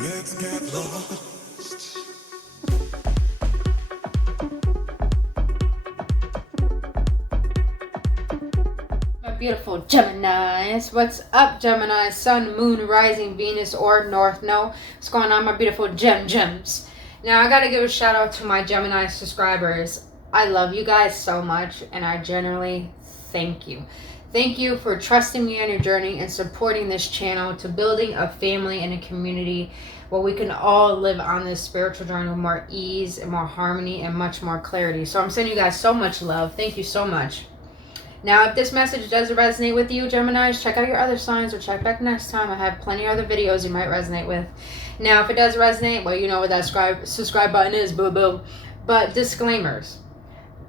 Let's get lost. My beautiful Geminis. What's up, Gemini? Sun, Moon, Rising, Venus, or North Node. What's going on, my beautiful gems? Now, I gotta give a shout out to my Gemini subscribers. I love you guys so much, and I generally thank you. Thank you for trusting me on your journey and supporting this channel to building a family and a community where we can all live on this spiritual journey with more ease and more harmony and much more clarity. So I'm sending you guys so much love. Thank you so much. Now, if this message does resonate with you, Geminis, check out your other signs or check back next time. I have plenty of other videos you might resonate with. Now, if it does resonate, well, you know what that subscribe button is, boo-boo. But disclaimers.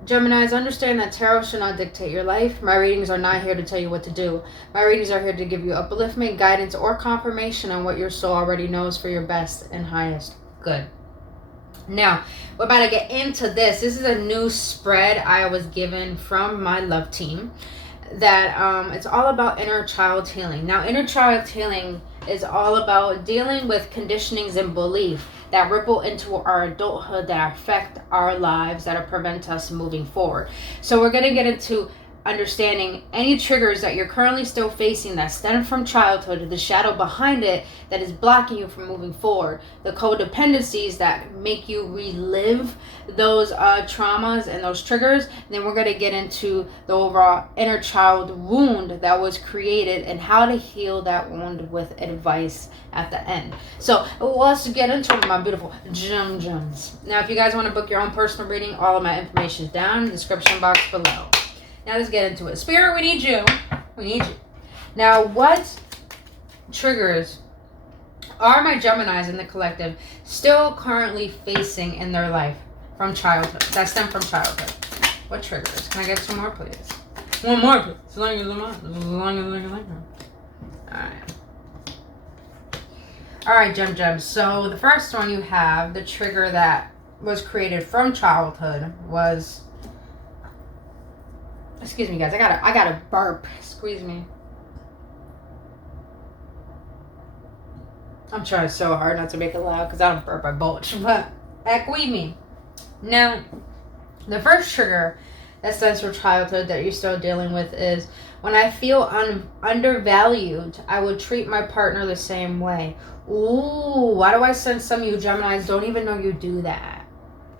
Geminis, understand that tarot should not dictate your life. My readings are not here to tell you what to do. My readings are here to give you upliftment, guidance, or confirmation on what your soul already knows for your best and highest good. Now, we're about to get into this. This is a new spread I was given from my love team that it's all about inner child healing. Now, inner child healing is all about dealing with conditionings and belief that ripple into our adulthood, that affect our lives, that prevent us moving forward. So we're going to get into understanding any triggers that you're currently still facing that stem from childhood, the shadow behind it that is blocking you from moving forward, the codependencies that make you relive those traumas and those triggers. And then we're going to get into the overall inner child wound that was created and how to heal that wound with advice at the end. So let's get into it, my beautiful gems. Now, if you guys want to book your own personal reading, all of my information is down in the description box below. Now let's get into it. Spirit, we need you. We need you. Now, what triggers are my Geminis in the collective still currently facing in their life from childhood? That stem from childhood. What triggers? Can I get some more, please? One more, please. As long as I'm on. As long as I can like them. Alright. Alright, gems. So the first one you have, the trigger that was created from childhood was... Excuse me, guys. I gotta burp. Squeeze me. I'm trying so hard not to make it loud because I don't burp, I bulge. But equi me. Now, the first trigger that stems from childhood that you're still dealing with is when I feel undervalued, I would treat my partner the same way. Ooh, why do I sense some of you Geminis don't even know you do that?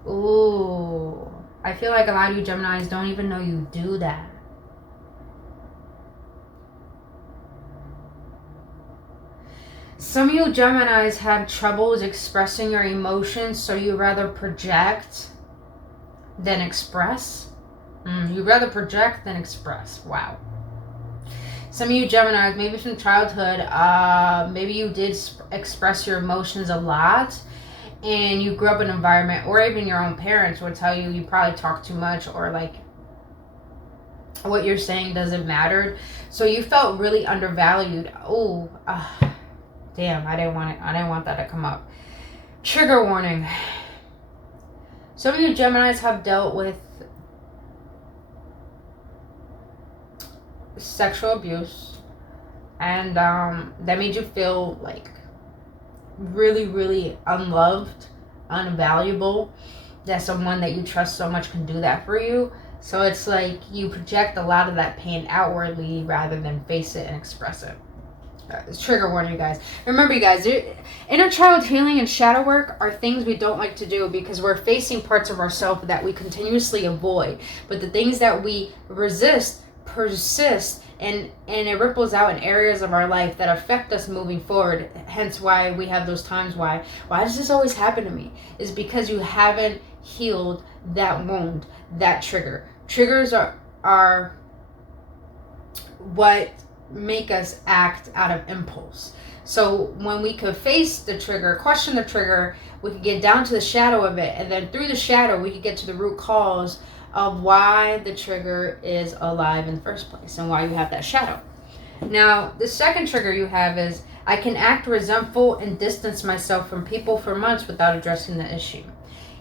Ooh. I feel like a lot of you Geminis don't even know you do that. Some of you Geminis have troubles expressing your emotions, so you rather project than express. You rather project than express. Wow. Some of you Geminis, maybe from childhood, maybe you did express your emotions a lot. And you grew up in an environment, or even your own parents would tell you probably talk too much, or like what you're saying doesn't matter. So you felt really undervalued. Oh, damn! I didn't want it. I didn't want that to come up. Trigger warning. Some of you Geminis have dealt with sexual abuse, and that made you feel like really, really unloved, unvaluable, that someone that you trust so much can do that for you. So it's like you project a lot of that pain outwardly rather than face it and express it. Trigger warning, you guys. Remember, you guys, inner child healing and shadow work are things we don't like to do because we're facing parts of ourselves that we continuously avoid. But the things that we resist persist, and it ripples out in areas of our life that affect us moving forward. Hence why we have those times why does this always happen to me? Is because you haven't healed that wound, that trigger. Triggers are what make us act out of impulse. So when we could face the trigger, question the trigger, we could get down to the shadow of it, and then through the shadow we could get to the root cause of why the trigger is alive in the first place and why you have that shadow. Now, the second trigger you have is I can act resentful and distance myself from people for months without addressing the issue.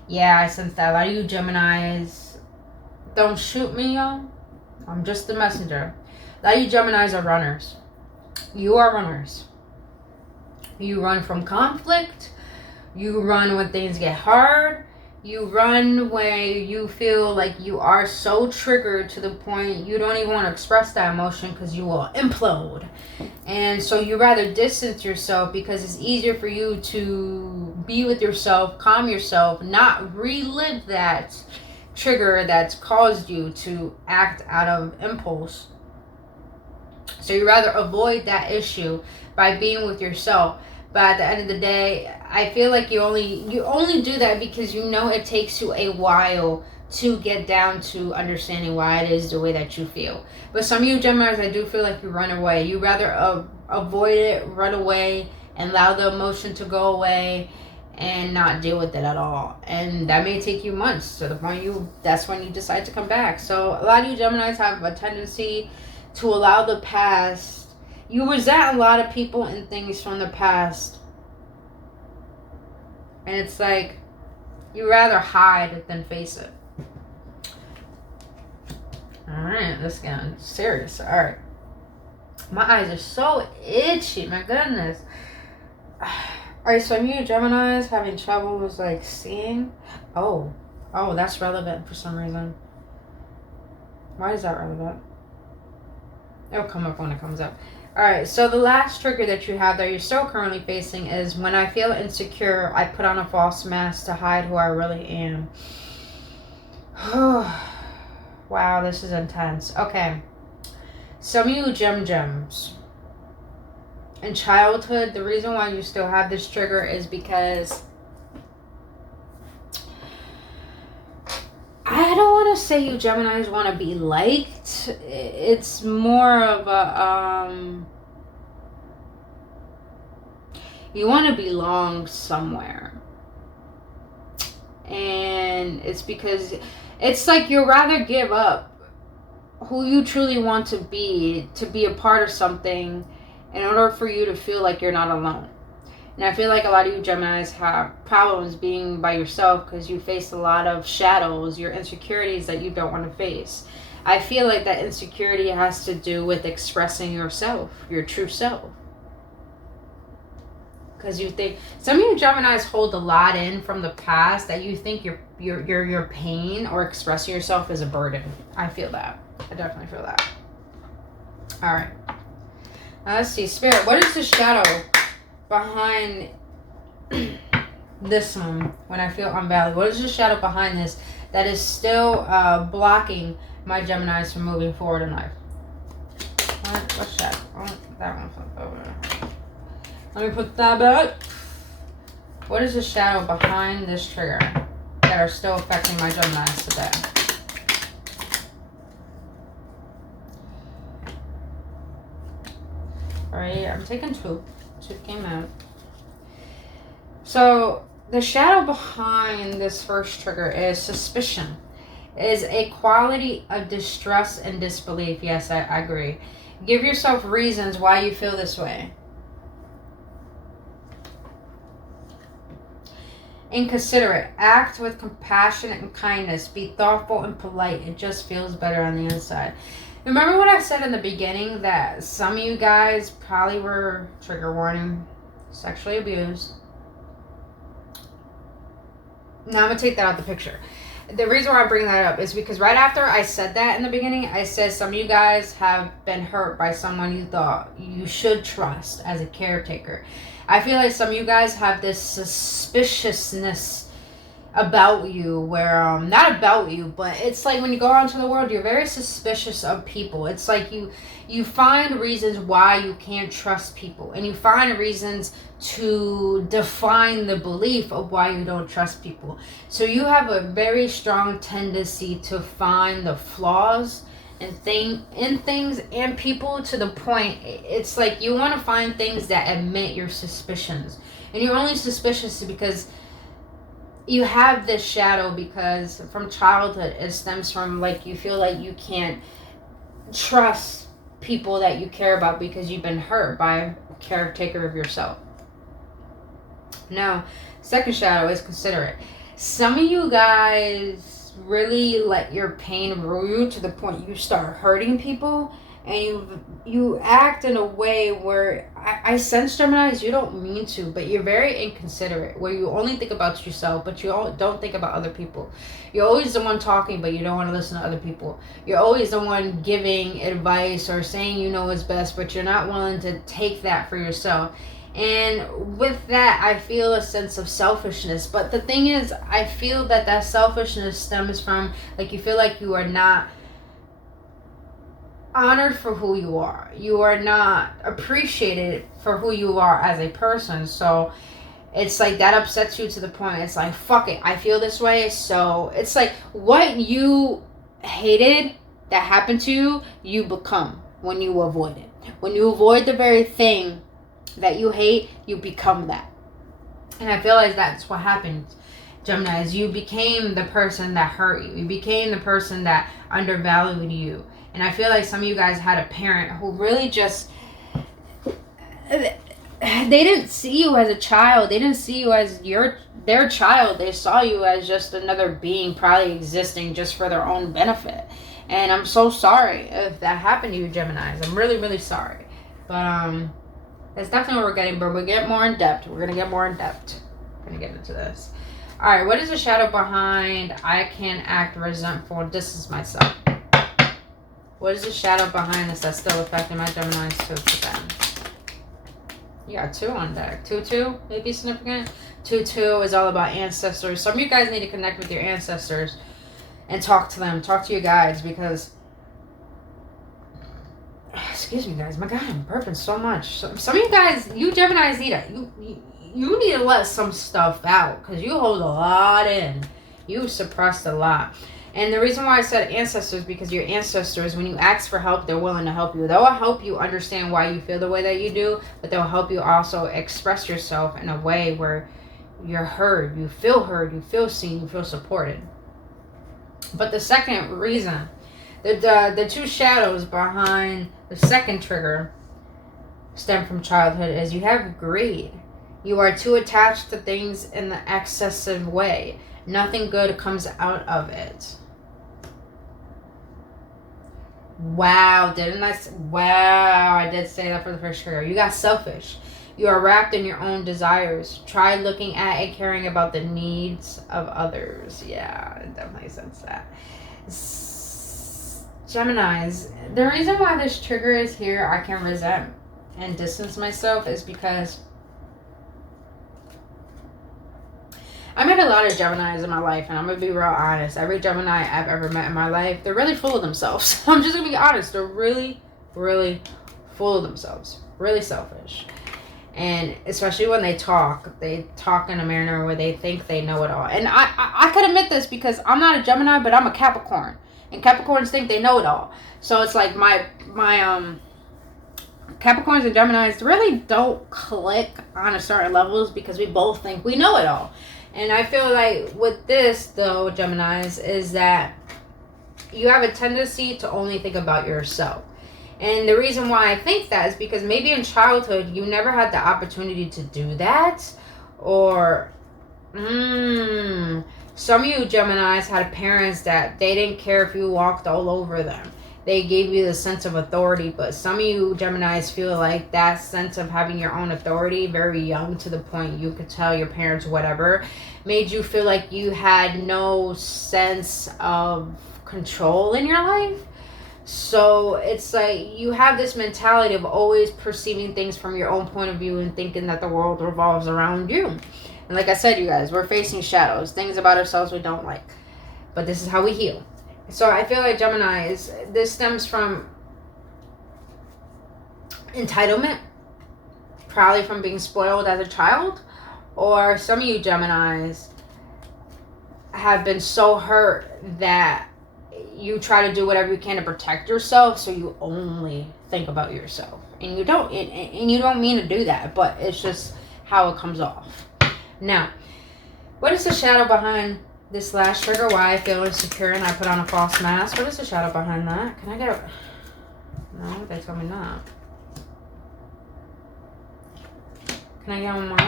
Yeah, I sense that. A lot of you Geminis, don't shoot me, y'all. I'm just the messenger. A lot of you Geminis are runners. You are runners. You run from conflict. You run when things get hard. You run when you feel like you are so triggered to the point you don't even want to express that emotion because you will implode. And so you rather distance yourself because it's easier for you to be with yourself, calm yourself, not relive that trigger that's caused you to act out of impulse. So you rather avoid that issue by being with yourself. But at the end of the day, I feel like you only do that because you know it takes you a while to get down to understanding why it is the way that you feel. But some of you Geminis, I do feel like you run away. You rather avoid it, run away, and allow the emotion to go away and not deal with it at all. And that may take you months to the point that's when you decide to come back. So a lot of you Geminis have a tendency to allow the past. You resent a lot of people and things from the past. And it's like you rather hide than face it. Alright, let's get on serious. Alright. My eyes are so itchy, my goodness. Alright, so you Geminis having trouble with like seeing. Oh, that's relevant for some reason. Why is that relevant? It'll come up when it comes up. Alright, so the last trigger that you have that you're still currently facing is when I feel insecure, I put on a false mask to hide who I really am. Wow, this is intense. Okay. Some of you Gems. In childhood, the reason why you still have this trigger is because I don't want to say you Geminis want to be liked. It's more of a, you want to belong somewhere. And it's because it's like you'd rather give up who you truly want to be a part of something in order for you to feel like you're not alone. And I feel like a lot of you Geminis have problems being by yourself because you face a lot of shadows, your insecurities that you don't want to face. I feel like that insecurity has to do with expressing yourself, your true self. Because you think, some of you Geminis hold a lot in from the past that you think your pain or expressing yourself is a burden. I feel that. I definitely feel that. Alright. Now let's see. Spirit, what is the shadow behind this one when I feel unvalued? What is the shadow behind this that is still blocking my Geminis from moving forward in life? What's that? Oh, that one flipped over. Let me put that back. What is the shadow behind this trigger that are still affecting my Geminis today? Alright, I'm taking two. Two came out. So the shadow behind this first trigger is suspicion. Is a quality of distrust and disbelief. Yes, I agree. Give yourself reasons why you feel this way. Inconsiderate. Act with compassion and kindness. Be thoughtful and polite. It just feels better on the inside. Remember what I said in the beginning that some of you guys probably were, trigger warning, sexually abused. Now I'm going to take that out of the picture. The reason why I bring that up is because right after I said that in the beginning, I said some of you guys have been hurt by someone you thought you should trust as a caretaker. I feel like some of you guys have this suspiciousness about you where, not about you, but it's like when you go out into the world, you're very suspicious of people. It's like you find reasons why you can't trust people, and you find reasons to define the belief of why you don't trust people. So you have a very strong tendency to find the flaws in things and people to the point it's like you want to find things that admit your suspicions, and you're only suspicious because you have this shadow because from childhood it stems from like you feel like you can't trust people that you care about because you've been hurt by a caretaker of yourself. Now, second shadow is considerate. Some of you guys really let your pain rule you to the point you start hurting people and you act in a way where I sense, Geminis, you don't mean to, but you're very inconsiderate, where you only think about yourself, but you don't think about other people. You're always the one talking, but you don't want to listen to other people. You're always the one giving advice or saying you know what's best, but you're not willing to take that for yourself. And with that, I feel a sense of selfishness. But the thing is, I feel that selfishness stems from, like, you feel like you are not honored for who you are. You are not appreciated for who you are as a person. So it's like that upsets you to the point. It's like, fuck it, I feel this way. So it's like what you hated that happened to you, you become when you avoid it. When you avoid the very thing that you hate, you become that. And I feel like that's what happened, Geminis. You became the person that hurt you. You became the person that undervalued you. And I feel like some of you guys had a parent who really just, they didn't see you as a child. They didn't see you as their child. They saw you as just another being probably existing just for their own benefit. And I'm so sorry if that happened to you, Geminis. I'm really, really sorry. But that's definitely what we're getting. But we'll get more in depth. We're going to get more in depth. We're going to get into this. All right. What is the shadow behind I can act resentful, distance myself? What is the shadow behind this that's still affecting my Geminis to them? You got 2 on deck. 2-2, maybe significant. 2-2 is all about ancestors. Some of you guys need to connect with your ancestors and talk to them. Talk to your guides, because, excuse me, guys. My God, I'm burping so much. Some of you guys, you Geminis need you need to let some stuff out, because you hold a lot in. You suppressed a lot. And the reason why I said ancestors, because your ancestors, when you ask for help, they're willing to help you. They'll help you understand why you feel the way that you do, but they'll help you also express yourself in a way where you're heard, you feel seen, you feel supported. But the second reason, the 2 shadows behind the second trigger stem from childhood is you have greed. You are too attached to things in the excessive way. Nothing good comes out of it. Wow, I did say that for the first trigger. You got selfish. You are wrapped in your own desires. Try looking at and caring about the needs of others. Yeah, it definitely sense that. Geminis, the reason why this trigger is here, I can resent and distance myself, is because I met a lot of Geminis in my life, and I'm going to be real honest. Every Gemini I've ever met in my life, they're really full of themselves. I'm just going to be honest. They're really, really full of themselves. Really selfish. And especially when they talk in a manner where they think they know it all. And I could admit this because I'm not a Gemini, but I'm a Capricorn. And Capricorns think they know it all. So it's like my Capricorns and Geminis really don't click on a certain levels, because we both think we know it all. And I feel like with this, though, Geminis, is that you have a tendency to only think about yourself. And the reason why I think that is because maybe in childhood, you never had the opportunity to do that. Or, some of you Geminis had parents that they didn't care if you walked all over them. They gave you the sense of authority. But some of you Geminis feel like that sense of having your own authority very young, to the point you could tell your parents whatever, made you feel like you had no sense of control in your life. So it's like you have this mentality of always perceiving things from your own point of view and thinking that the world revolves around you. And like I said, you guys, we're facing shadows, things about ourselves we don't like. But this is how we heal. So I feel like Geminis, this stems from entitlement, probably from being spoiled as a child. Or some of you Geminis have been so hurt that you try to do whatever you can to protect yourself, so you only think about yourself. And you don't mean to do that, but it's just how it comes off. Now, what is the shadow behind this last trigger? Why I feel insecure and I put on a false mask? What is the shadow behind that? Can I get a... No, they told me not. Can I get one more?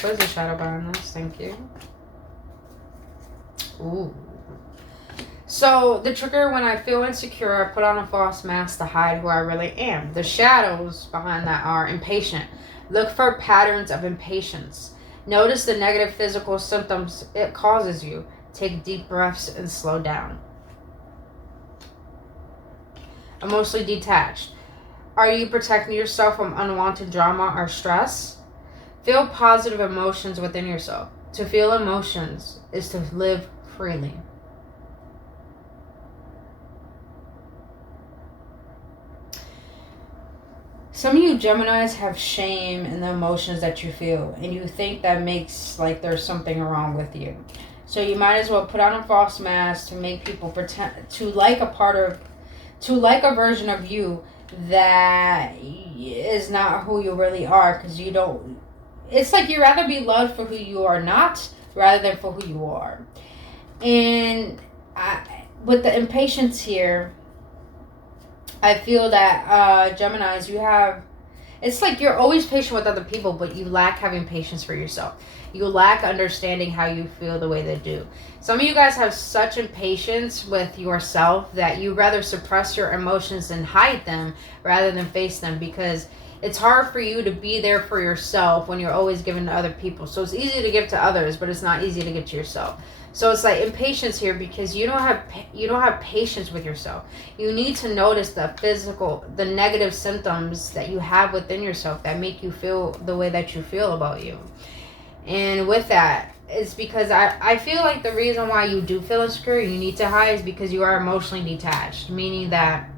What is the shadow behind this? Thank you. Ooh. So the trigger: when I feel insecure, I put on a false mask to hide who I really am. The shadows behind that are impatient. Look for patterns of impatience. Notice the negative physical symptoms it causes you. Take deep breaths and slow down. Emotionally detached. Are you protecting yourself from unwanted drama or stress? Feel positive emotions within yourself. To feel emotions is to live freely. Some of you Geminis have shame in the emotions that you feel, and you think that makes like there's something wrong with you. So you might as well put on a false mask to make people pretend to like a version of you that is not who you really are, because you don't. It's like you rather be loved for who you are not rather than for who you are. And with the impatience here, I feel that Geminis, you have, it's like you're always patient with other people, but you lack having patience for yourself. You lack understanding how you feel the way they do. Some of you guys have such impatience with yourself that you rather suppress your emotions and hide them rather than face them, because it's hard for you to be there for yourself when you're always giving to other people. So it's easy to give to others, but it's not easy to get to yourself. So it's like impatience here, because you don't have patience with yourself. You need to notice the negative symptoms that you have within yourself that make you feel the way that you feel about you. And with that, it's because I feel like the reason why you do feel insecure, you need to hide, is because you are emotionally detached, meaning that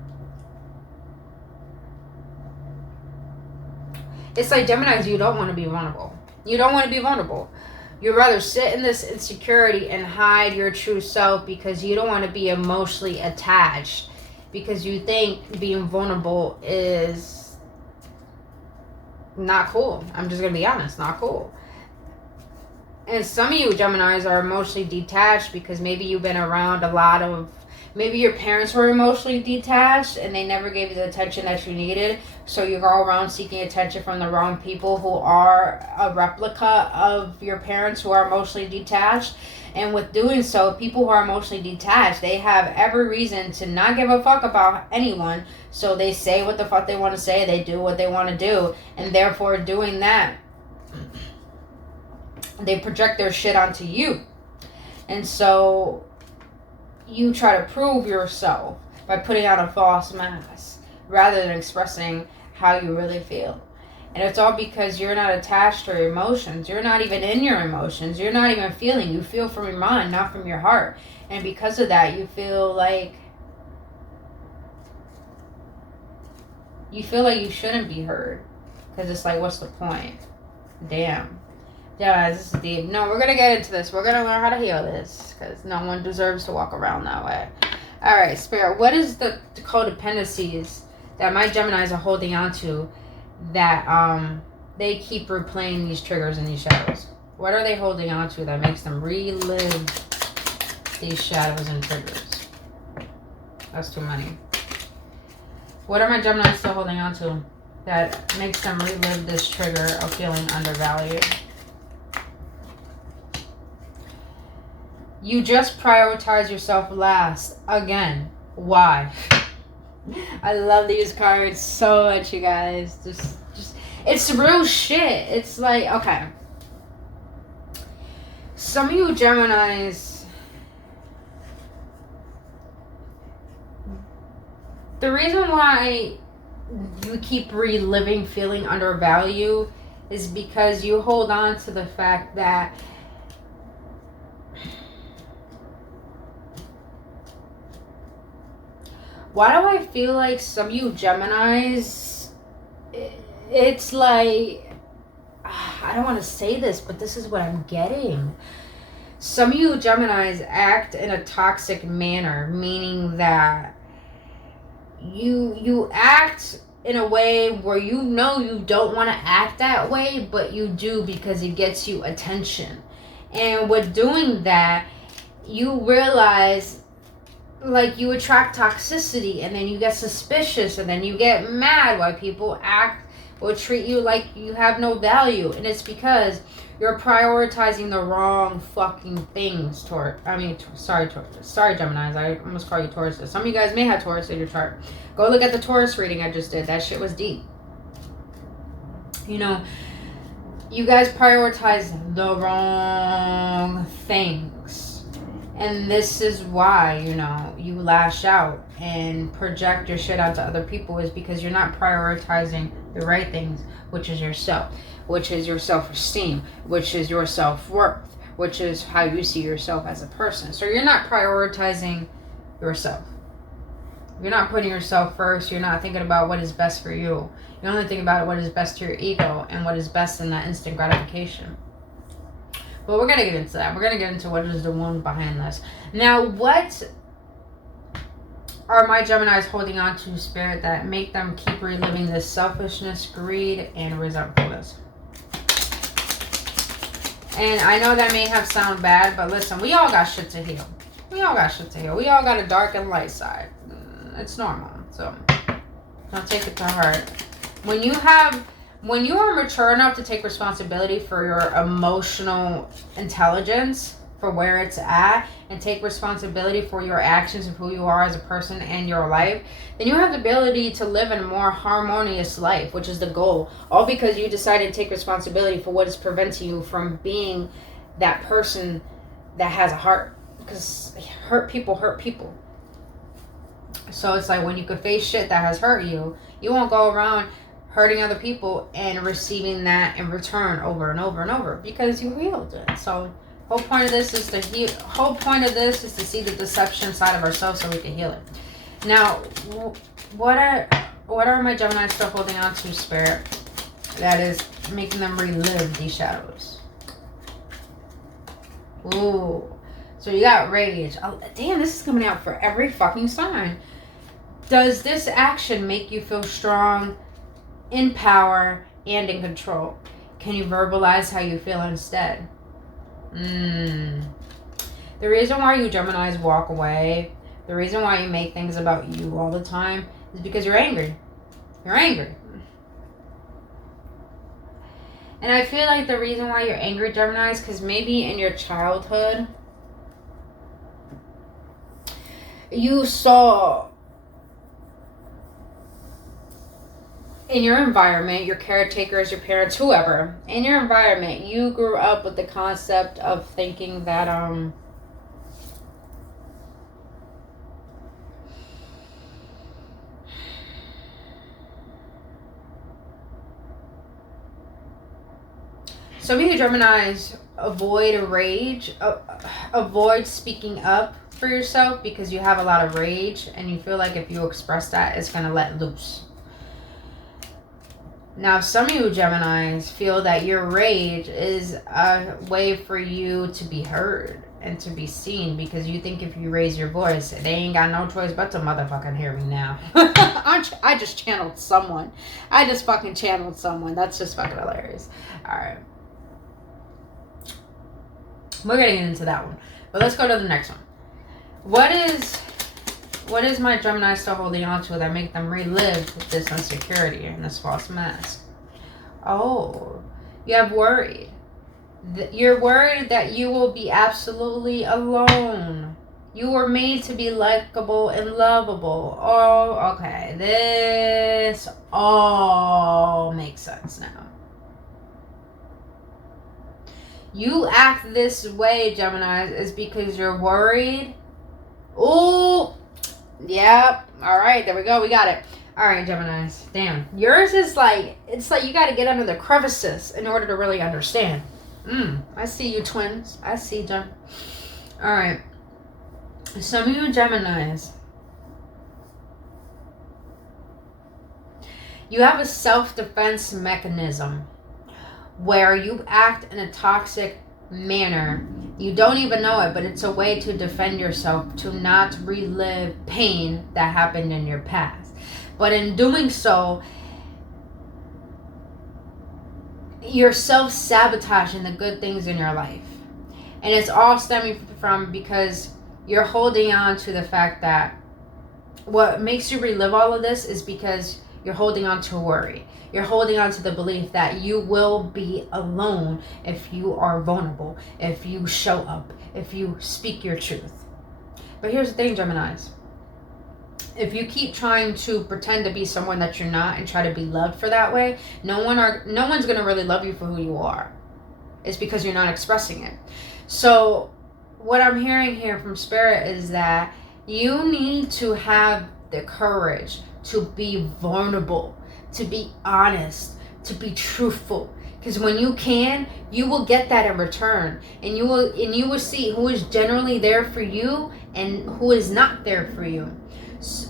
it's like Geminis, you don't want to be vulnerable. You don't want to be vulnerable. You'd rather sit in this insecurity and hide your true self because you don't want to be emotionally attached, because you think being vulnerable is not cool. I'm just going to be honest, not cool. And some of you Geminis are emotionally detached because maybe you've been around maybe your parents were emotionally detached and they never gave you the attention that you needed. So you go around seeking attention from the wrong people who are a replica of your parents who are emotionally detached. And with doing so, people who are emotionally detached, they have every reason to not give a fuck about anyone. So they say what the fuck they want to say. They do what they want to do. And therefore, doing that, they project their shit onto you. And so you try to prove yourself by putting on a false mask rather than expressing how you really feel. And it's all because you're not attached to your emotions. You're not even in your emotions. You're not even feeling. You feel from your mind, not from your heart. And because of that, you feel like you shouldn't be heard. Because it's like, what's the point? Damn. Yeah, this is deep. No, we're going to get into this. We're going to learn how to heal this, because no one deserves to walk around that way. All right, Spirit, what is the codependencies that my Geminis are holding on to that they keep replaying these triggers and these shadows? What are they holding on to that makes them relive these shadows and triggers? That's too many. What are my Geminis still holding on to that makes them relive this trigger of feeling undervalued? You just prioritize yourself last. Again. Why? I love these cards so much, you guys. Just it's real shit. It's like, okay. Some of you Geminis, the reason why you keep reliving feeling undervalued is because you hold on to the fact that why do I feel like some of you Geminis, it's like, I don't want to say this, but this is what I'm getting. Some of you Geminis act in a toxic manner, meaning that you act in a way where you know you don't want to act that way, but you do because it gets you attention. And with doing that, you realize, like, you attract toxicity, and then you get suspicious, and then you get mad why people act will treat you like you have no value. And it's because you're prioritizing the wrong fucking things sorry, Geminis. I almost call you Taurus. Some of you guys may have Taurus in your chart. Go look at the Taurus reading I just did. That shit was deep. You know, you guys prioritize the wrong things. And this is why, you know, you lash out and project your shit onto other people, is because you're not prioritizing the right things, which is yourself, which is your self-esteem, which is your self-worth, which is how you see yourself as a person. So you're not prioritizing yourself. You're not putting yourself first. You're not thinking about what is best for you. You only think about what is best to your ego and what is best in that instant gratification. But we're going to get into that. We're going to get into what is the one behind this. Now, what are my Geminis holding on to, Spirit, that make them keep reliving this selfishness, greed, and resentfulness? And I know that may have sound bad, but listen, we all got shit to heal. We all got shit to heal. We all got a dark and light side. It's normal. So don't take it to heart. When you are mature enough to take responsibility for your emotional intelligence, for where it's at, and take responsibility for your actions of who you are as a person and your life, then you have the ability to live in a more harmonious life, which is the goal. All because you decided to take responsibility for what is preventing you from being that person that has a heart. Because hurt people. So it's like, when you can face shit that has hurt you, you won't go around hurting other people and receiving that in return over and over and over, because you healed it. So whole point of this is to heal. Whole point of this is to see the deception side of ourselves so we can heal it. Now, what are my Gemini still holding on to, Spirit, that is making them relive these shadows? Ooh. So you got rage. Oh, damn, this is coming out for every fucking sign. Does this action make you feel strong, in power, and in control? Can you verbalize how you feel instead? The reason why you Geminis walk away, the reason why you make things about you all the time, is because you're angry. You're angry. And I feel like the reason why you're angry, Gemini, is because maybe in your childhood, you saw in your environment, your caretakers, your parents, whoever, in your environment, you grew up with the concept of thinking that, some of you Geminis avoid rage, avoid speaking up for yourself because you have a lot of rage and you feel like if you express that, it's going to let loose. Now, some of you Geminis feel that your rage is a way for you to be heard and to be seen, because you think if you raise your voice, they ain't got no choice but to motherfucking hear me now. I just channeled someone. I just fucking channeled someone. That's just fucking hilarious. All right. We're getting into that one. But let's go to the next one. What is my Gemini still holding on to that make them relive this insecurity and this false mask? Oh, you have worried. You're worried that you will be absolutely alone. You were made to be likable and lovable. Oh, okay. This all makes sense now. You act this way, Gemini, is because you're worried. Oh, yep. All right, there we go. We got it. All right, Geminis. Damn. Yours is like, it's like you got to get under the crevices in order to really understand. I see you, twins. I see them. All right. Some of you Geminis, you have a self-defense mechanism where you act in a toxic manner. You don't even know it, but it's a way to defend yourself, to not relive pain that happened in your past. But in doing so, you're self-sabotaging the good things in your life. And it's all stemming from because you're holding on to the fact that what makes you relive all of this is because you're holding on to worry. You're holding on to the belief that you will be alone if you are vulnerable, if you show up, if you speak your truth. But here's the thing, Geminis. If you keep trying to pretend to be someone that you're not and try to be loved for that way, no one's going to really love you for who you are. It's because you're not expressing it. So what I'm hearing here from Spirit is that you need to have the courage to be vulnerable, to be honest, to be truthful. Because when you can, you will get that in return. And you will see who is generally there for you and who is not there for you.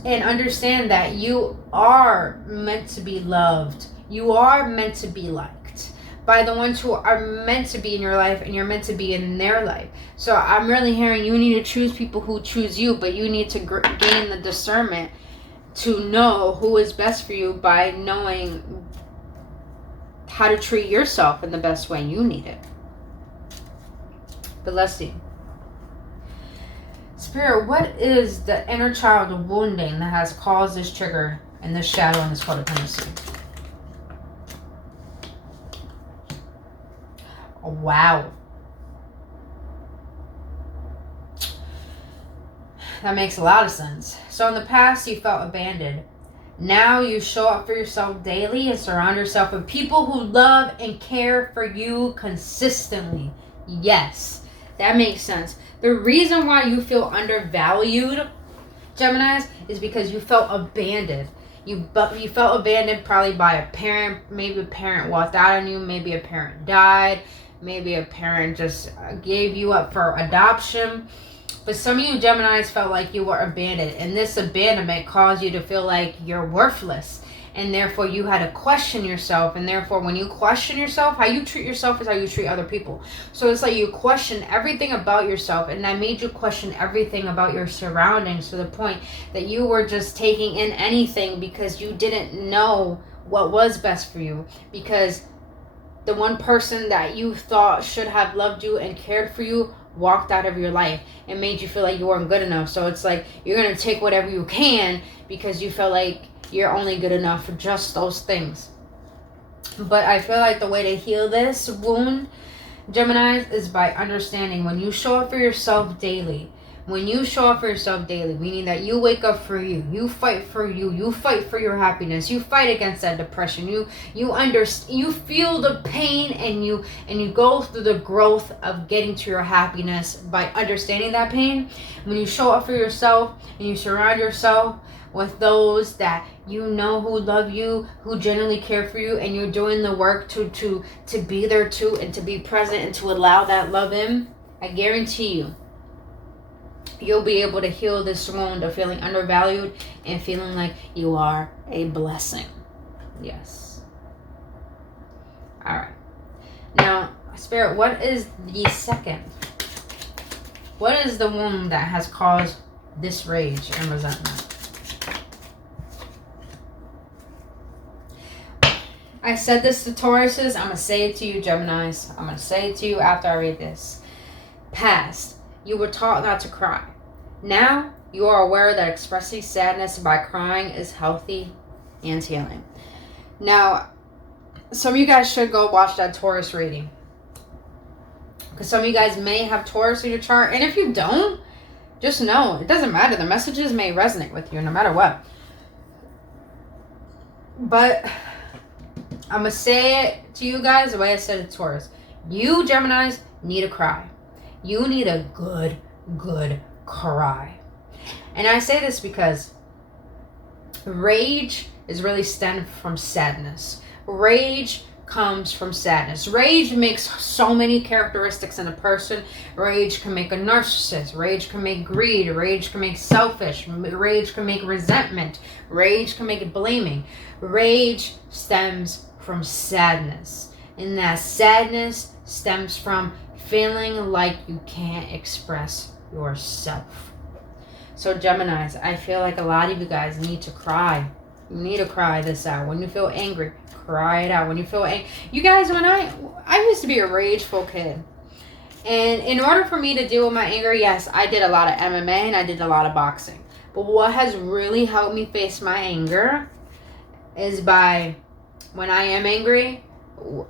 And understand that you are meant to be loved. You are meant to be liked by the ones who are meant to be in your life, and you're meant to be in their life. So I'm really hearing you need to choose people who choose you, but you need to gain the discernment to know who is best for you by knowing how to treat yourself in the best way you need it. But let's see. Spirit, what is the inner child wounding that has caused this trigger and this shadow and this codependency? Oh, wow. That makes a lot of sense. So in the past, you felt abandoned. Now you show up for yourself daily and surround yourself with people who love and care for you consistently. Yes, that makes sense. The reason why you feel undervalued, Geminis, is because you felt abandoned. You felt abandoned probably by a parent. Maybe a parent walked out on you. Maybe a parent died. Maybe a parent just gave you up for adoption. But some of you Geminis felt like you were abandoned. And this abandonment caused you to feel like you're worthless. And therefore you had to question yourself. And therefore when you question yourself, how you treat yourself is how you treat other people. So it's like you question everything about yourself. And that made you question everything about your surroundings to the point that you were just taking in anything because you didn't know what was best for you. Because the one person that you thought should have loved you and cared for you walked out of your life and made you feel like you weren't good enough. So it's like you're going to take whatever you can because you feel like you're only good enough for just those things. But I feel like the way to heal this wound, Geminis, is by understanding when you show up for yourself daily. When you show up for yourself daily, meaning that you wake up for you, you fight for you fight for your happiness, you fight against that depression, you feel the pain, and you go through the growth of getting to your happiness by understanding that pain. When you show up for yourself and you surround yourself with those that you know who love you, who genuinely care for you, and you're doing the work to be there too and to be present and to allow that love in, I guarantee you'll be able to heal this wound of feeling undervalued and feeling like you are a blessing. Yes. All right. Now, Spirit, what is the second? What is the wound that has caused this rage and resentment? I said this to Tauruses. I'm going to say it to you, Geminis. I'm going to say it to you after I read this. Past. You were taught not to cry. Now, you are aware that expressing sadness by crying is healthy and healing. Now, some of you guys should go watch that Taurus reading. Because some of you guys may have Taurus in your chart. And if you don't, just know, it doesn't matter. The messages may resonate with you no matter what. But I'm going to say it to you guys the way I said it to Taurus. You, Geminis, need to cry. You need a good cry. And I say this because rage is really stemmed from sadness. Rage comes from sadness. Rage makes so many characteristics in a person. Rage can make a narcissist. Rage can make greed. Rage can make selfish. Rage can make resentment. Rage can make blaming. Rage stems from sadness. And that sadness stems from feeling like you can't express yourself. So Geminis, I feel like a lot of you guys need to cry. You need to cry this out. When you feel angry, cry it out. When you feel angry, you guys, when I used to be a rageful kid, and in order for me to deal with my anger, yes, I did a lot of MMA and I did a lot of boxing. But what has really helped me face my anger is by when I am angry,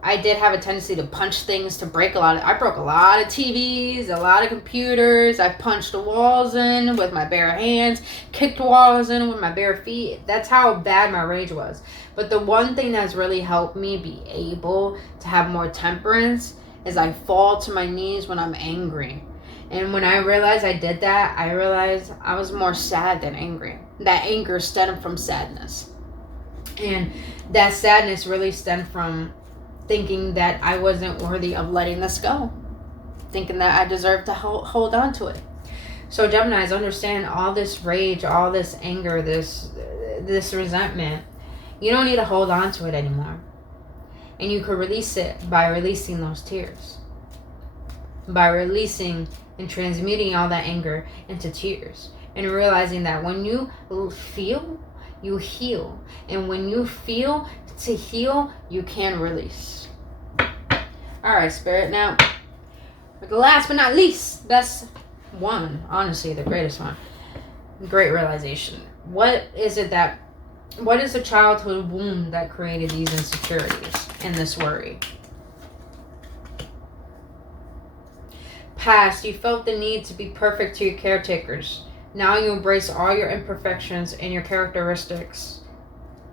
I did have a tendency to punch things, to break I broke a lot of TVs, a lot of computers. I punched the walls in with my bare hands, kicked walls in with my bare feet. That's how bad my rage was. But the one thing that's really helped me be able to have more temperance is I fall to my knees when I'm angry. And when I realized I did that, I realized I was more sad than angry. That anger stemmed from sadness. And that sadness really stemmed from thinking that I wasn't worthy of letting this go. Thinking that I deserved to hold on to it. So Geminis, understand all this rage, all this anger, this resentment. You don't need to hold on to it anymore. And you could release it by releasing those tears. By releasing and transmuting all that anger into tears. And realizing that when you feel, you heal. And when you feel to heal, you can release. Alright, Spirit. Now, last but not least, best one, honestly, the greatest one. Great realization. What is the childhood wound that created these insecurities and this worry? Past, you felt the need to be perfect to your caretakers. Now you embrace all your imperfections and your characteristics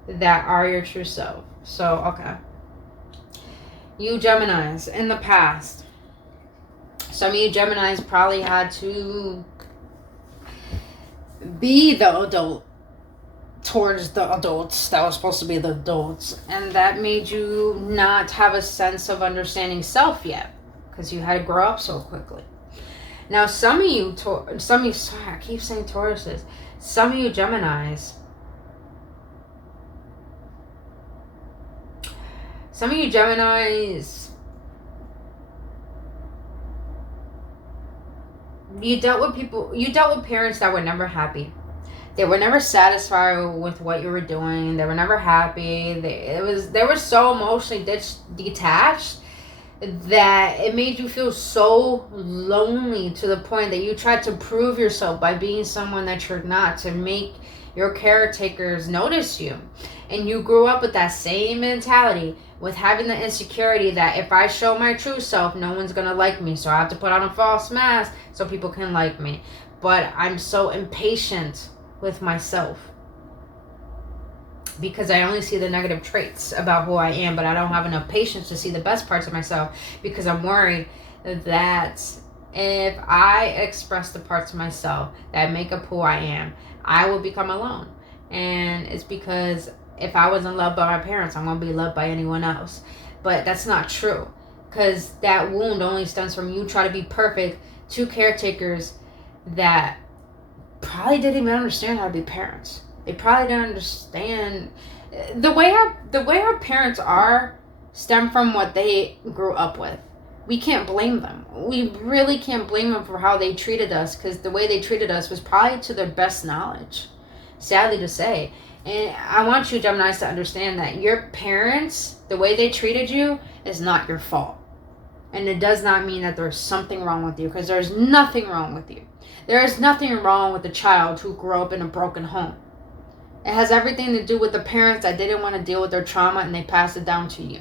that are your true self. So, okay. You Geminis, in the past, some of you Geminis probably had to be the adult towards the adults that was supposed to be the adults. And that made you not have a sense of understanding self yet, because you had to grow up so quickly. Now, some of you, sorry, I keep saying Tauruses. Some of you Geminis, you dealt with parents that were never happy. They were never satisfied with what you were doing. They were never happy. They were so emotionally detached that it made you feel so lonely, to the point that you tried to prove yourself by being someone that you're not, to make your caretakers notice you. And you grew up with that same mentality, with having the insecurity that if I show my true self, no one's gonna like me, so I have to put on a false mask so people can like me. But I'm so impatient with myself because I only see the negative traits about who I am, but I don't have enough patience to see the best parts of myself, because I'm worried that if I express the parts of myself that make up who I am, I will become alone. And it's because if I wasn't loved by my parents, I'm going to be loved by anyone else. But that's not true, because that wound only stems from you trying to be perfect to caretakers that probably didn't even understand how to be parents. They probably didn't understand the way our parents are stem from what they grew up with. We can't blame them. We really can't blame them for how they treated us, because the way they treated us was probably to their best knowledge, sadly to say. And I want you Geminis to understand that your parents, the way they treated you, is not your fault. And it does not mean that there's something wrong with you, because there's nothing wrong with you. There is nothing wrong with a child who grew up in a broken home. It has everything to do with the parents that didn't want to deal with their trauma and they passed it down to you.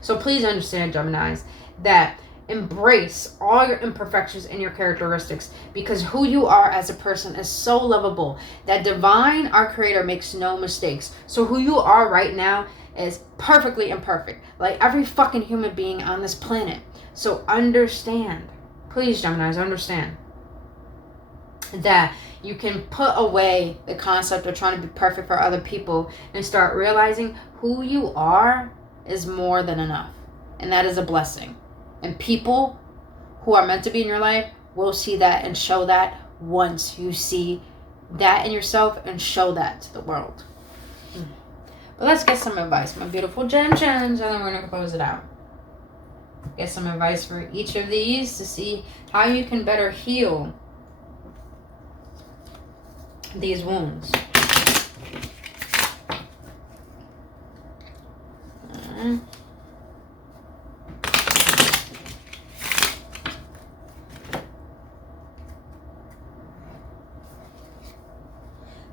So please understand, Geminis, that embrace all your imperfections and your characteristics, because who you are as a person is so lovable that divine, our creator, makes no mistakes. So who you are right now is perfectly imperfect, like every fucking human being on this planet. So understand, please Geminis, understand that you can put away the concept of trying to be perfect for other people and start realizing who you are is more than enough. And that is a blessing. And people who are meant to be in your life will see that and show that once you see that in yourself and show that to the world. But let's get some advice, my beautiful gems, and then we're going to close it out. Get some advice for each of these to see how you can better heal these wounds.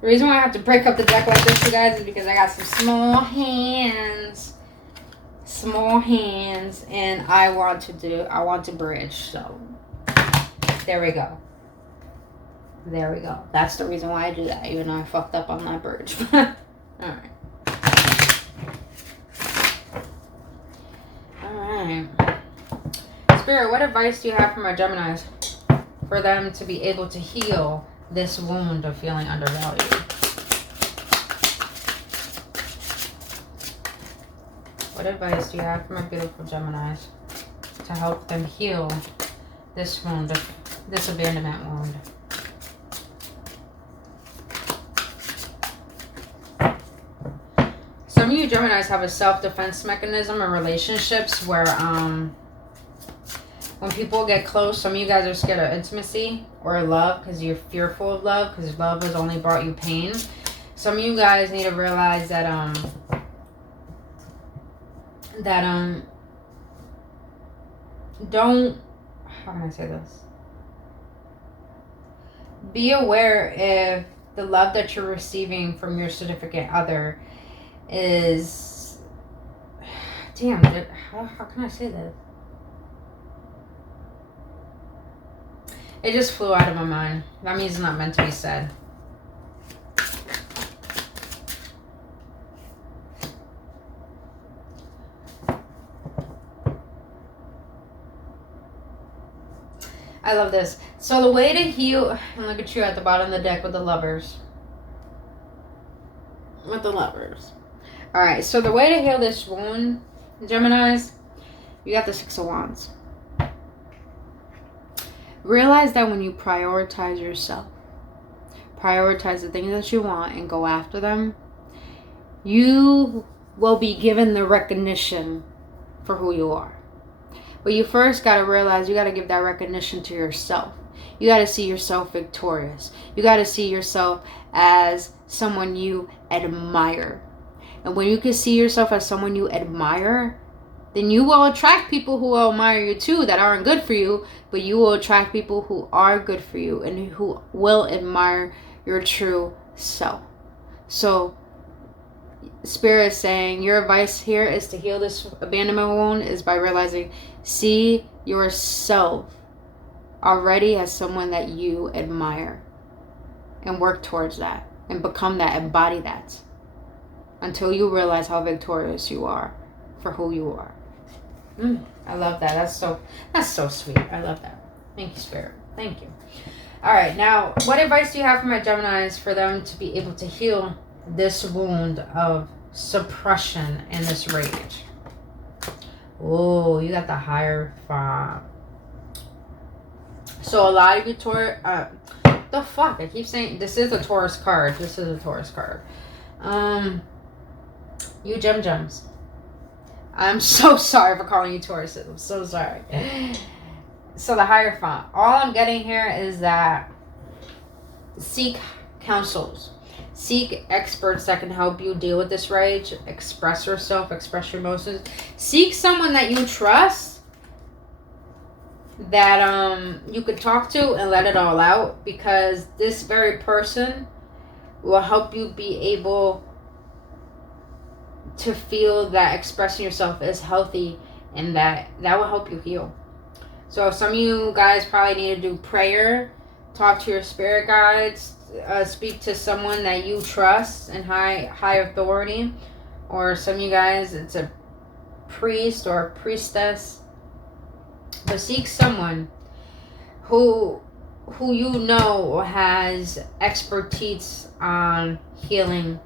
The reason why I have to break up the deck like this, you guys, is because I got some small hands. Small hands. And I want to bridge. So, there we go. There we go. That's the reason why I do that, even though I fucked up on that bridge. Alright. Alright. Spirit, what advice do you have for my Geminis for them to be able to heal this wound of feeling undervalued? What advice do you have for my beautiful Geminis to help them heal this wound, this abandonment wound? Some of you Geminis have a self-defense mechanism in relationships where when people get close, some of you guys are scared of intimacy or love because you're fearful of love because love has only brought you pain. Some of you guys need to realize that don't, how can I say this? Be aware if the love that you're receiving from your significant other is, damn, how can I say this? It just flew out of my mind. That means it's not meant to be said. I love this. So the way to heal, and look at you at the bottom of the deck with the lovers. With the lovers. Alright, so the way to heal this wound, Geminis, you got the Six of Wands. Realize that when you prioritize yourself, prioritize the things that you want and go after them, you will be given the recognition for who you are. But you first got to realize you got to give that recognition to yourself. You got to see yourself victorious. You got to see yourself as someone you admire. And when you can see yourself as someone you admire, then you will attract people who will admire you too that aren't good for you, but you will attract people who are good for you and who will admire your true self. So, Spirit is saying your advice here is to heal this abandonment wound is by realizing, see yourself already as someone that you admire and work towards that and become that, embody that until you realize how victorious you are for who you are. I love that. That's so sweet. I love that. Thank you, Spirit. Thank you. All right, now what advice do you have for my Geminis for them to be able to heal this wound of suppression and this rage? Oh, you got the Hierophant. So a lot of you Taurus, the fuck? I keep saying this is a Taurus card. This is a Taurus card. You Gems. I'm so sorry for calling you Tauruses. I'm so sorry. So the Hierophant. All I'm getting here is that seek counsels. Seek experts that can help you deal with this rage. Express yourself. Express your emotions. Seek someone that you trust, that you could talk to and let it all out, because this very person will help you be able to feel that expressing yourself is healthy, and that will help you heal. So some of you guys probably need to do prayer, talk to your spirit guides, speak to someone that you trust and high authority, or some of you guys it's a priest or a priestess. But seek someone who you know has expertise on healing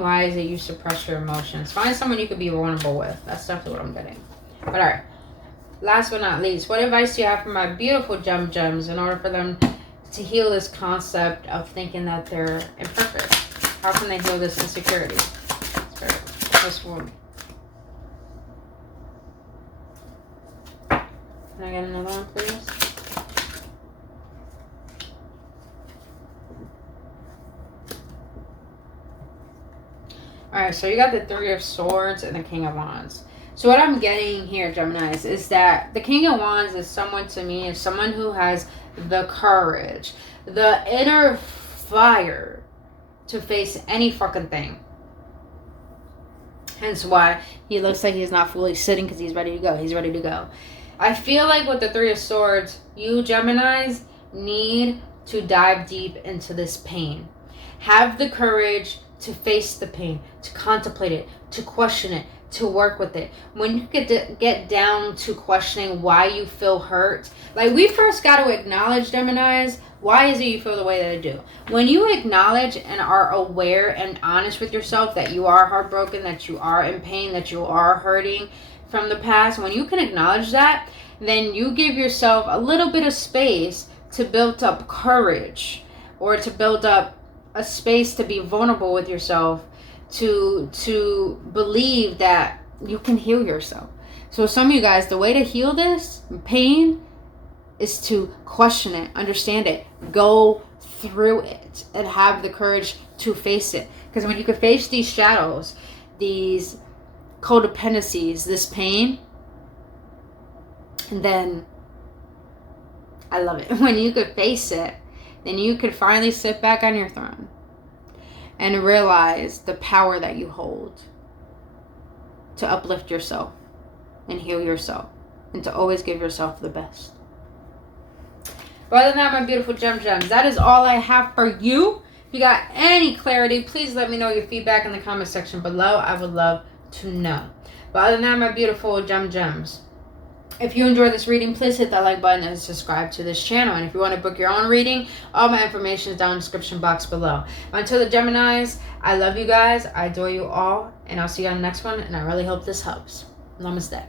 why is it you suppress your emotions. Find someone you could be vulnerable with. That's definitely what I'm getting. But all right, last but not least, what advice do you have for my beautiful gems in order for them to heal this concept of thinking that they're imperfect? How can they heal this insecurity? Spirit, this wound. Can I get another one, please? Alright, so you got the Three of Swords and the King of Wands. So what I'm getting here, Geminis, is that the King of Wands is someone, to me, is someone who has the courage, the inner fire to face any fucking thing. Hence why he looks like he's not fully sitting, because he's ready to go. He's ready to go. I feel like with the Three of Swords, you Geminis need to dive deep into this pain. Have the courage to face the pain, to contemplate it, to question it, to work with it. When you get down to questioning why you feel hurt, like, we first got to acknowledge, Geminis, why is it you feel the way that you do? When you acknowledge and are aware and honest with yourself that you are heartbroken, that you are in pain, that you are hurting from the past, when you can acknowledge that, then you give yourself a little bit of space to build up courage, or to build up a space to be vulnerable with yourself, to believe that you can heal yourself. So some of you guys, the way to heal this pain is to question it, understand it, go through it, and have the courage to face it. Because when you can face these shadows, these codependencies, this pain, then I love it. When you could face it, then you could finally sit back on your throne and realize the power that you hold to uplift yourself and heal yourself, and to always give yourself the best. But other than that, my beautiful gems, that is all I have for you. If you got any clarity, please let me know your feedback in the comment section below. I would love to know. But other than that, my beautiful gems, if you enjoyed this reading, please hit that like button and subscribe to this channel. And if you want to book your own reading, all my information is down in the description box below. Until the Geminis, I love you guys. I adore you all. And I'll see you on the next one. And I really hope this helps. Namaste.